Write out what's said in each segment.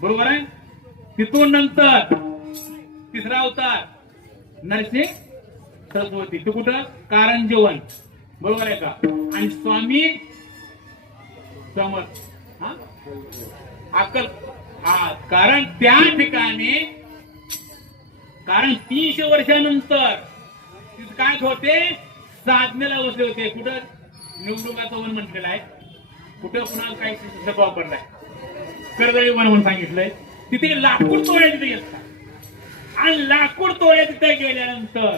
बरोबर आहे. तिथून नंतर तिसरा अवतार नरसिंह सरस्वती. ते कुठं कारंजवन. बरोबर आहे का. आणि स्वामी समर्थ हा अक्कल. हा कारण त्या ठिकाणी कारण 300 वर्षानंतर तिथे काय होते साधनेला बसले होते. कुठं निवडणुकाचं वन म्हटलेलं आहे. कुठं पुन्हा काही शब्द वापरलाय कर्दळी वन म्हणून सांगितलंय. तिथे लाकूड तोड्या तिथे येतात आणि लाकूड तोड्या तिथे गेल्यानंतर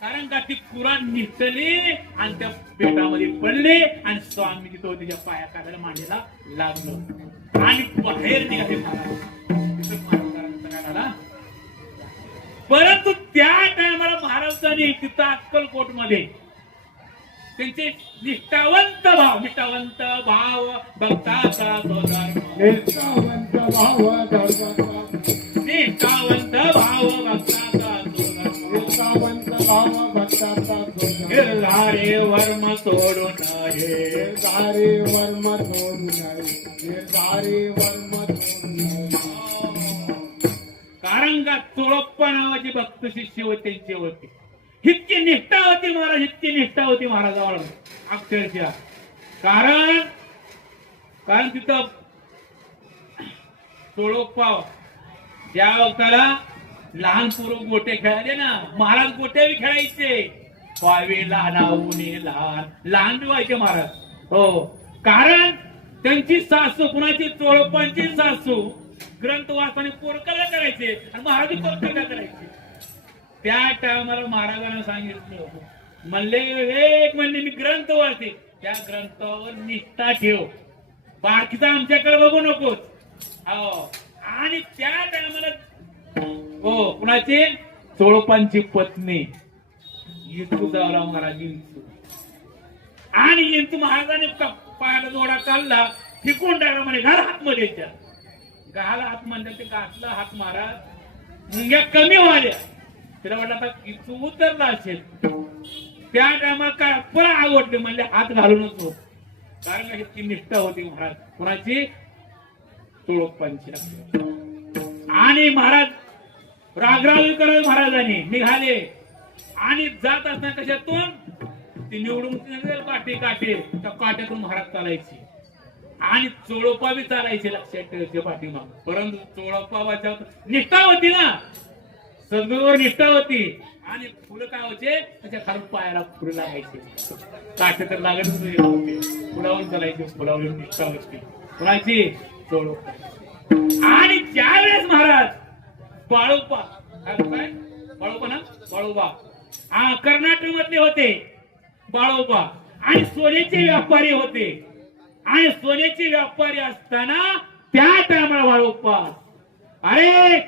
कारण का ती कुराण निघतली आणि त्या पेटामध्ये पडले आणि स्वामी तिथं तिच्या पाया काढायला मांडीला लागलो आणि बाहेर निघाले महाराज. परंतु त्या टायमाला महाराजांनी तिथं अक्कलकोट मध्ये त्यांचे निष्ठावंत भाव भक्ताचा निष्ठावंत भाव भक्ताचा निर्धारे वर्म सोडून कारण का चोळप्पा नावाची भक्त शिष्य होते त्यांचे होते. इतकी निष्ठा होती महाराज, इतकी निष्ठा होती महाराजावर अक्षरशः. कारण तिथं चोळप्पा ज्या वक्ताला लहान पोरं गोटे खेळायचे ना, महाराज गोटे बी खेळायचे. व्हावे लहानावून लहान बी व्हायचे महाराज. हो कारण त्यांची सासू कुणाची चोळप्पांची सासू ग्रंथ वाचताना पोरकला करायचे आणि महाराज पोरकला करायचे. त्या टायमाला महाराजांना सांगितलं म्हणले एक म्हणले मी ग्रंथ वाचते त्या ग्रंथावर निष्ठा ठेव बाकीचा आमच्याकडे बघू नकोस. हो आणि त्या टायमाला हो कुणाची चोळप्पांची पत्नी इंतुजावला महाराज इंतू आणि इंतू महाराजाने पायाला जोडा काढला फिकून टाकला म्हणे घाल हात मध्ये घाल हात म्हणजे ते घातला हात महाराज मुंग्या कमी व्हाल्या. तिला वाटलं आता तू उतरला असेल. त्या टायमाला काय परत आवडले म्हणले हात घालूनच हो. कारण इतकी निष्ठा होती महाराज कुणाची चोळप्पांची. आणि महाराज रागराग करत महाराजांनी निघाले आणि जात असताना कशातून ती निवडून काठी त्या काट्यातून महाराज चालायची आणि चोळप्पा बी चालायचे लक्षात ठेवायचे पाठीमाग. परंतु चोळप्पा निष्ठा होती ना सद्गुरूवर निष्ठा होती आणि फुलं काय व्हायचे त्याच्या खालून पायाला फुलं लागायचे. काठे तर लागत होते फुलावरून चालायचे फुलावर निष्ठा होती कुणाची चोळप्पा. आणि ज्यावेळेस महाराज बाळोबा काय बाळोबा हा कर्नाटक मधले होते बाळोबा आणि सोन्याचे व्यापारी होते. आणि सोन्याचे व्यापारी असताना त्या टायमाला बाळोबा अरे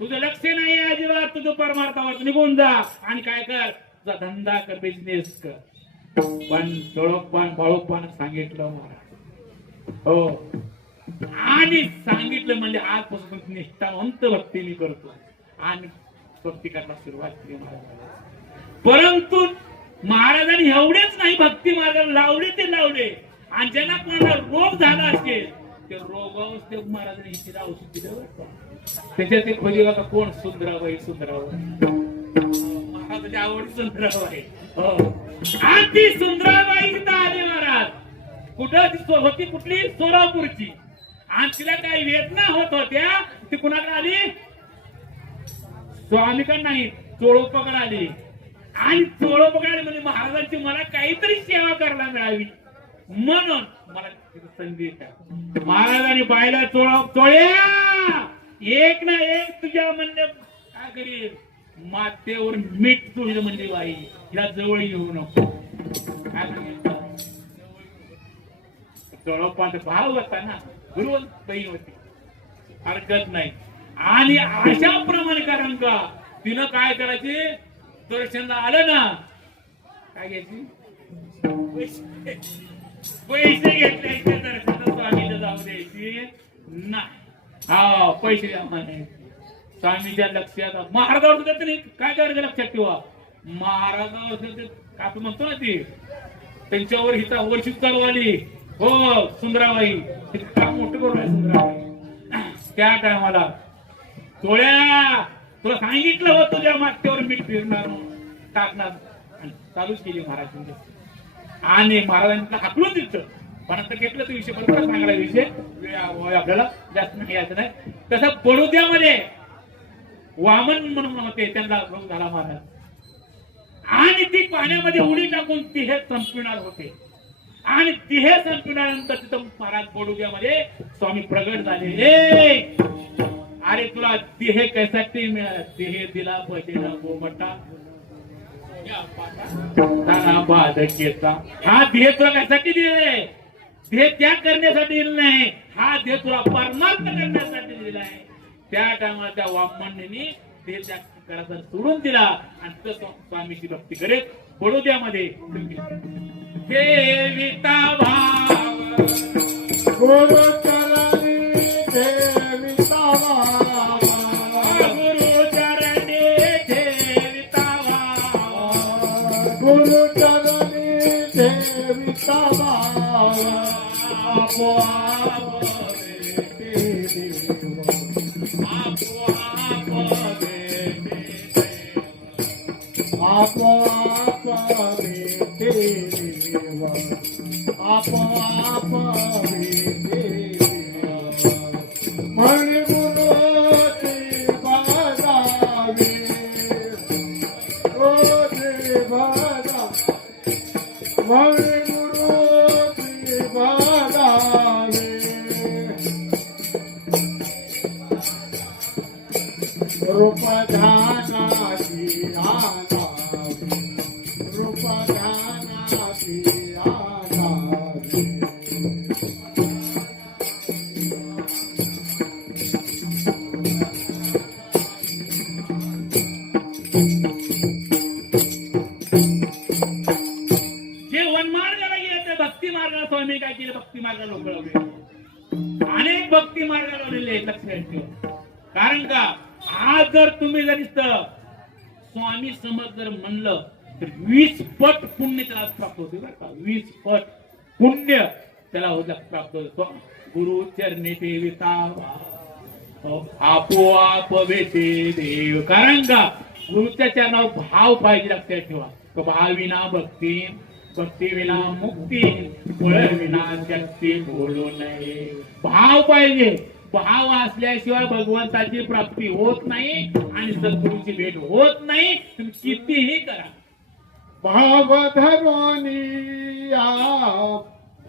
तुझं लक्ष नाही अजिबात तुझं परमार्थावर निघून जा आणि काय कर तुझा धंदा कर बिझनेस कर. पण बाळोबानं सांगितलं महाराज हो आणि सांगितलं म्हणजे आजपासून निष्ठावंत भक्ती मी करतो आणि भक्ती करायला सुरुवात केली महाराजांना. परंतु महाराजांनी एवढेच नाही भक्ती मार्गाला लावले ते लावले आणि ज्यांना कोणाला रोग झाला असेल ते रोगावर ते महाराजांनी हिची औषध दिलं. त्याच्यात ते खोजी बघा कोण सुंदराबाई महाराजांची आवड सुंदराबाई हो आणि ती सुंदराबाई तिथं आली महाराज. कुठं होती कुठली सोलापूरची आणि तिला काही वेदना होत होत्या ती कुणाकडे आली स्वामीकडे नाही चोळप्पाकडे आली. आणि चोळप्पाकडे म्हणजे महाराजांची मला काहीतरी सेवा करायला मिळावी म्हणून मला संधी महाराजांनी पाहिला चोळ्या एक ना एक तुझ्या म्हणणे काय करील मातेवर मीठ तुझ म्हणली बाई या जवळ येऊ नको काय सांगितलं. चोळप्पाचा भाव होता ना गुरु बहीण होती हरकत नाही. आणि अशा प्रमाणे कारण का तिनं काय करायचे दर्शनला आलं ना काय घ्यायची पैसे घेतले दर्शन स्वामीला जाऊ द्यायची ना. हा पैसे द्या म्हणायचे स्वामीच्या लक्षात महाराजावर जात नाही काय करायचं लक्षात ठेवा. महाराजावर आपण म्हणतो ना ती त्यांच्यावर हिचा वर्षी चालू आली हो सुंदराबाई काम मोठं करून आहे सुंदराबाई त्या टायमाला तोळ्या तुला सांगितलं होतं तुझ्या मागच्यावर मीठ फिरणार टाकणार आणि चालूच केली महाराजांनी. आणि महाराजांना हाकलून दिलं. पण आता घेतलं तो विषय बरोबर सांगला विषय आपल्याला जास्त नाही यायचं नाही. तसं बडोद्यामध्ये वामन म्हणून होते त्यांना रोग झाला महाराज आणि ती पाण्यामध्ये उडी टाकून तिहे संपविणार होते. आणि तिहे संपविल्यानंतर तिथं महाराज बडोद्यामध्ये स्वामी प्रगट झाले. अरे तुला तिहे कशासाठी मिळाला? तिहे दिला पैसेला गोमटा हा ध्येय तुला कशासाठी दिले? ध्येय त्याग करण्यासाठी दिलं नाही. हा ध्येय तुला परमार्थ करण्यासाठी दिला आहे. त्या टायमाला त्या वामनांनी ध्येय त्याग करायचा सोडून दिला आणि तो स्वामीची भक्ती करेल. बडोद्यामध्ये देविता भाव गुरुचरणी देविता भाव गुरुचरणी देविता भाव गुरुचरणी देविता भाव आपोआप आपोआप आपोआप म्हणे गुरुची बजावे रोजी बजा म्हणे गुरुची बजावे रूप ध्यानाची रूप ध्यानाची जे वनमार्गाला गेले ते भक्ती मार्गाला स्वामी काय केलं? भक्ती मार्गाला लोक लावले. अनेक भक्ती मार्ग लावलेले लक्षात ठेवा. कारण का आज जर तुम्ही जर स्वामी समज जर म्हणलं तर 20 पट पुण्य त्याला प्राप्त होते बरं का. 20 पट पुण्य त्याला प्राप्त होतं. गुरु चरणी देविता आपोआप वेते देव. कारण का गुरुच्या चरणावर भाव पाहिजे लक्षात ठेवा. भाव विना भक्ती, भक्ती विना मुक्ती, फळ विना शक्ती बोलू नये. भाव पाहिजे. भाव असल्याशिवाय भगवंताची प्राप्ती होत नाही आणि सद्गुरूची भेट होत नाही. तुम्ही कितीही करा. भाव धरोनी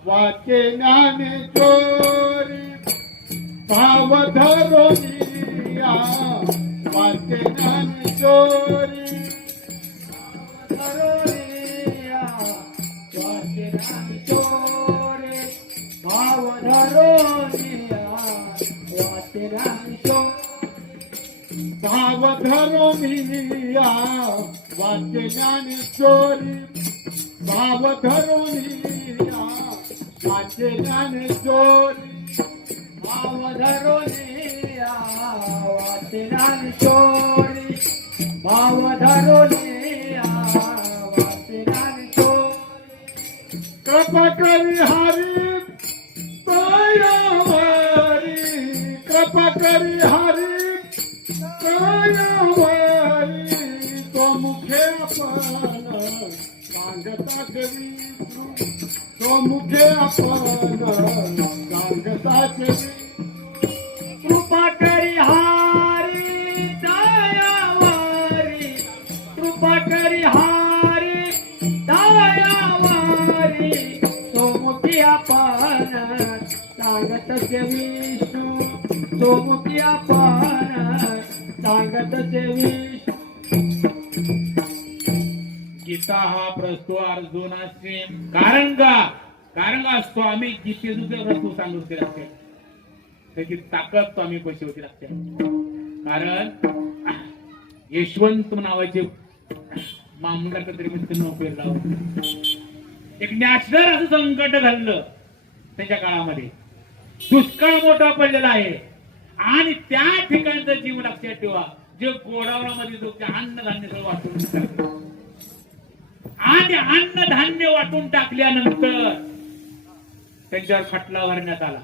वाचे ज्ञान चोरी भाव धरोनी वाचे ज्ञान चोरी वाचे ज्ञान चोरी भाव धरोनी वाचे ज्ञान चोरी भाव धरोनी वाचे ज्ञान चोरी भाव धरोनी वाचे ज्ञान चोरी भाव धरोनी वाचे ज्ञान चोरी भाव धरोनी वाचे ज्ञान चोरी कृपा करी हरी दयावारी कृपा करी हरी दयावारी तो मुखे आपण सांगता करी तो मुखे आपण सांगता करी कृपा करी हारी दयावारी कृपा करी हारी दयावारी तो मुखे आपण सांगत विष्णू तो मुखे आपण सांगत विष्णू. गीता हा प्रस्तो अर्जुनाचे. कारण का स्वामी गीतेचं रस्तू सांगून लागते. त्याची ताकद स्वामी पैसे होती लागते. कारण यशवंत नावाचे मामूलाकडे तरी मी नोकरी लावून एक नॅचरल असं संकट घाललं त्यांच्या काळामध्ये. दुष्काळ मोठा पडलेला आहे आणि त्या ठिकाणचं जीव लक्षात ठेवा. जे गोडावरामध्ये जो अन्नधान्य सगळं वाटून टाकलं आणि अन्नधान्य वाटून टाकल्यानंतर त्यांच्यावर खटला भरण्यात आला.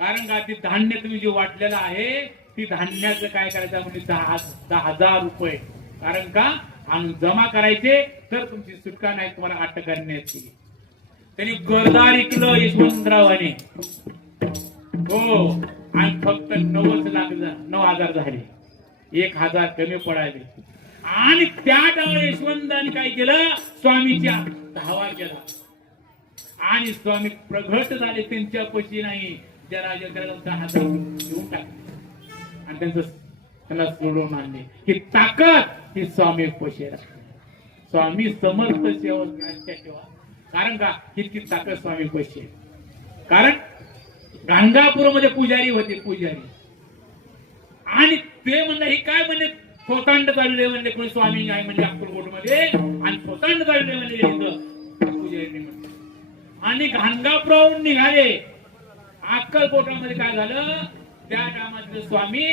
कारण का ती धान्य तुम्ही जे वाटलेलं आहे ती धान्याचं काय करायचं म्हणजे 10,000 रुपये, कारण का आणून जमा करायचे, तर तुमची सुटका नाही, तुम्हाला अटक करण्यात येईल. त्यांनी घरदार ऐकलं यशवंतरावाने, हो, आणि फक्त 9,000 झाले, 1,000 कमी पडायले. आणि त्या टाळा यशवंताने काय केलं, स्वामीच्या धावा केला आणि स्वामी प्रगट झाले. त्यांच्या पशी नाही, जरा 10,000 घेऊन टाकले आणि त्यांना सोडून आणले. ही ताकद ही स्वामी पशी आहे. स्वामी समर्थ सेवा ठेवा, कारण का इतकी ताकद स्वामी पशी आहे. कारण गाणगापूरमध्ये पुजारी होते, पुजारी, आणि ते म्हणले हे काय म्हणजे थोतांड चालले, म्हणले कोणी स्वामी आहे म्हणजे अक्कलकोट मध्ये, आणि थोतांड चालले म्हणले इथं पुजारी म्हणले. आणि गाणगापुराहून निघाले. अक्कलकोटामध्ये काय झालं, त्या टायमातले स्वामी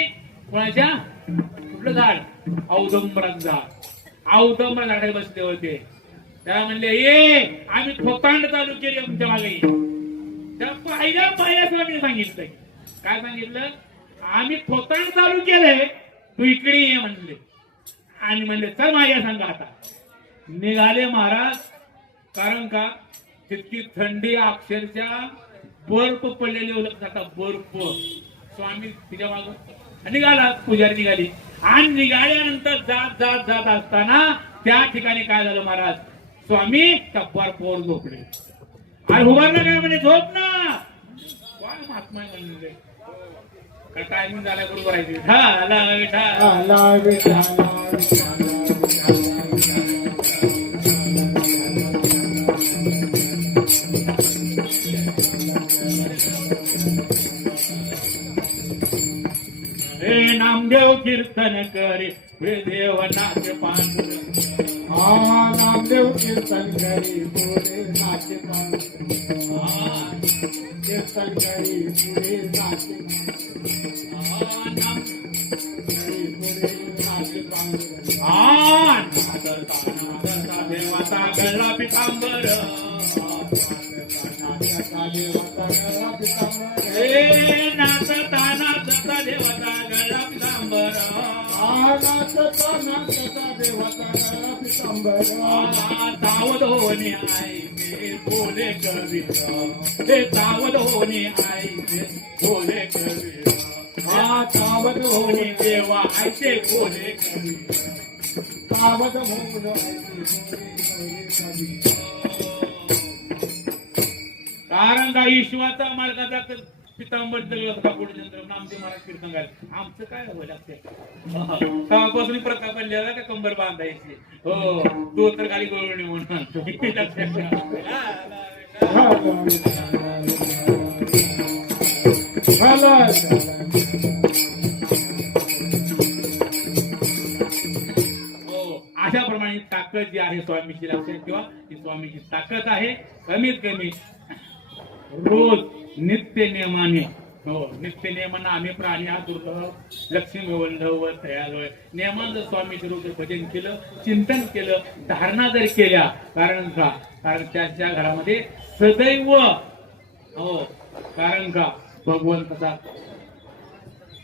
कोणाच्या कुठलं झाड, औदंबराचं झाड, औदंबर झाडाखाली बसले होते. त्या म्हणले ये आम्ही थोतांड चालू केली आमच्या मागे. त्या पहिल्या स्वामीने सांगितलं, काय सांगितलं, आम्ही थोतांड चालू केलंय, तू इकडे ये म्हणले. आणि म्हणले चल माझ्या सांगा. आता निघाले महाराज, कारण का तितकी थंडी, अक्षरशः बर्फ पडलेले ओळख जाता, बर्फ. स्वामी तिच्या मागून निघाला, पुजारी निघाली. आणि निघाल्यानंतर जात जात जात असताना त्या ठिकाणी काय झालं महाराज, स्वामी त्या बर्फावर झोपले. आणि उभारला काय म्हणे, झोप ना, काय महात्मा म्हणले, टायमिंग झाला बरोबर आहे. हे नामदेव कीर्तन करे, हे देव नाच पांडुरंग. नामदेव कीर्तन करी पुढे नाचे पांडुरंग, कीर्तन करी पुढे नाचे देवाचा गळा पितांबर, नाचता नाचता देवाचा गळा पितांबर, सावध होणे आई बोले कबीर, हे सावध होणे आई बोले कबीर, सावध होणे देवा ऐसे बोले कबीर, सावध होणे. कारण का ईश्वराचा मार्गाचा पितांबर नामदेव महाराज कीर्तन करायचं, आमचं काय होईल तेव्हापासून प्रथा पडलेला का कंबर बांधायची, हो तो तर खाली गळून म्हणून. अशा प्रमाणे ताकद जी आहे स्वामीची लक्षात ठेवा, ही स्वामीची ताकद आहे. कमीत कमी रोज नित्य नियमाने, हो नित्य नियमानं आम्ही प्राणी हा दुर्लभ, लक्ष्मी वल्लभ तयार नियमान जर स्वामीचे रोज भजन केलं, चिंतन केलं, धारणा जर केल्या, कारण का कारण त्याच्या घरामध्ये सदैव, हो कारण का भगवंताचा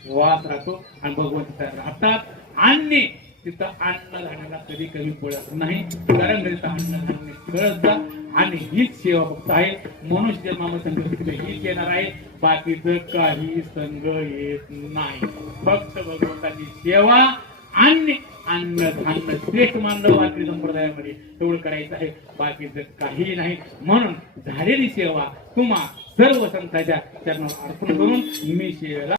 वास राहतो आणि भगवंत राहतात. आणि तिथं अन्न धान्याला कधी कमी पडत नाही, कारण तिथं अन्न धान्य कळत जा. आणि हीच सेवा फक्त आहे, मनुष्य जन्मामध्ये हीच येणार आहे, बाकीचं काही संघ येत नाही. फक्त भगवंताची सेवा आणि अन्न धान्य श्रेष्ठ मानलं वारकरी संप्रदायामध्ये तेवढं करायचं आहे, बाकीचं काही नाही. म्हणून झालेली सेवा तुम्हा सर्व संतांच्या चरणावर अर्पण करून मी सेवेला